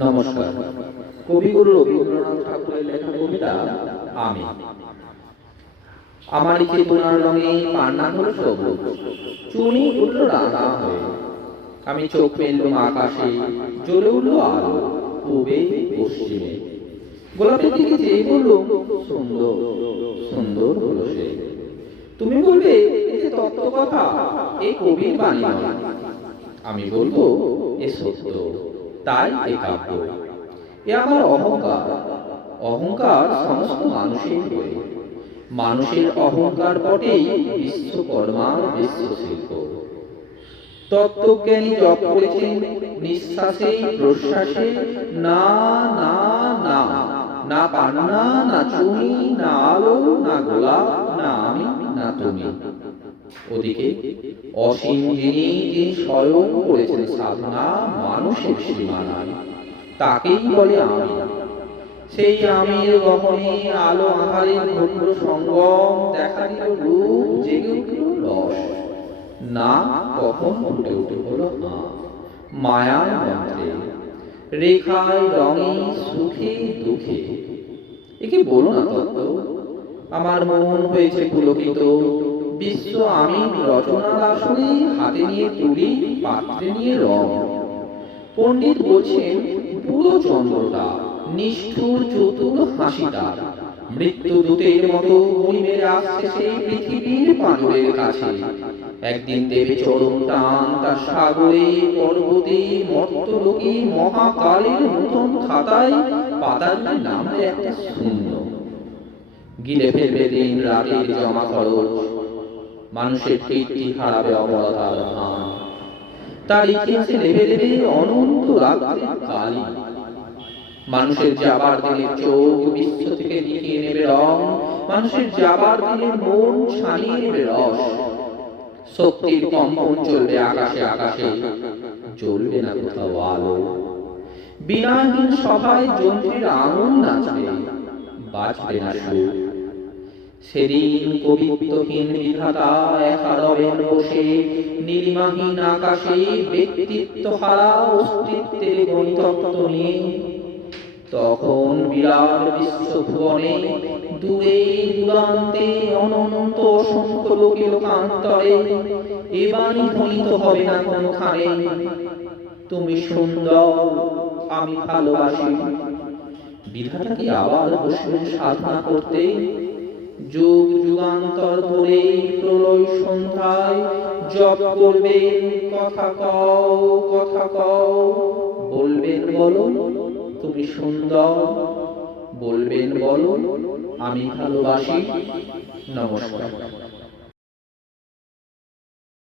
নমস্কার। কবিগুরু রবীন্দ্রনাথ ঠাকুরের লেখা কবিতা আমি। আমার চেতনার রঙে পান্না হলো সবুজ, চুনি উঠল রাঙা হয়ে। আমি চোখ মেললুম আকাশে, জ্বলে উঠল আলো পূবে পশ্চিমে। গোলাপের দিকে চেয়ে বললুম, সুন্দর সুন্দর হলো সে। তুমি বলবে এ যে তত্ত্ব কথা, এ কবির বাণী নয়। আমি বলবো এ সত্য, তাই এ কাব্য। এ আমার অহংকার, অহংকার সমস্ত মানুষের হয়ে। মানুষের অহংকার পটেই বিশ্বকর্মার বিশ্বশিল্প। তত্ত্বজ্ঞানী জপ করেছেন নিঃশ্বাসে প্রশ্বাসে, না না না, না পান্না, না চুনি, না আলো, না গোলাপ, না আমি, না তুমি। ওদিকে অসীম যিনি, তিনি স্বয়ং করেছেন সাধনা মানুষের সীমানায়, তাকেই বলে আমি। সেই আমির গহনে আলো আঁধারের ঘটল সঙ্গম, দেখা দিল রূপ, জেগে উঠল রস। না কখন ফুটে উঠে হলো মায়ার মন্ত্রে, রেখায় রঙে সুখে দুঃখে। একে বলো না তত্ত্ব, আমার মন হয়েছে পুলকিত। বিশ্ব আমি রচনার আসরে হাতে নিয়ে তুলি, পাত্রে নিয়ে রং। পণ্ডিত বলছেন পুরো চন্দ্রটা, নিষ্ঠুর চতুর হাসিটা মৃত্যুদূতের মতো মুড়ি মেরে আসছে সেই পৃথিবীর পাঁজরের কাছে। একদিন দেবে চরম টান তার সাগরে পর্বতে মর্তলোকে মহাকালের নতুন খাতায় পাতার নামে একটা শূন্য। গিলে ফেলবে দিন রাতের জমা খরচ, মানুষের কীর্তি হারাবে অমরতার ধান। তার ইতিহাসে লেবে দেবে অনন্ত রাত্রি কালী। মানুষের যাবার দিনের চোখ বিশ্ব থেকে নিয়ে নেবে রং, মানুষের যাবার দিনের মন ছানিয়ে নেবে রস। শক্তির কম্পন চলবে আকাশে আকাশে, জ্বলবে না কোথাও আলো। বিনাহীন সভায় যন্ত্রের আগুন নাচবে, বাজবে না সুর। সেদিন কবিত্বহীন বিধাতা একা রবেন বসে, নীলিমাহীন আকাশে ব্যক্তিত্ব হারা অস্তিত্বের গণিতত্ত্ব নিয়ে। তখন বিরাট বিশ্বভুবনে দূরে দূরান্তে অনন্ত অসংখ্য লোকে লোকান্তরে এ বাণী ধ্বনিত হবে না কোনখানে, তুমি সুন্দর আমি ভালোবাসি। বিধাতা কি আবার বসবেন সাধনা করতে? যুগ যুগান্তর ধরে প্রলয় সন্ধ্যায় জপ করবেন, কথা কও কথা কও। বলবেন বলো তুমি সুন্দর, বলবেন বলো আমি ভালোবাসি। নমস্কার।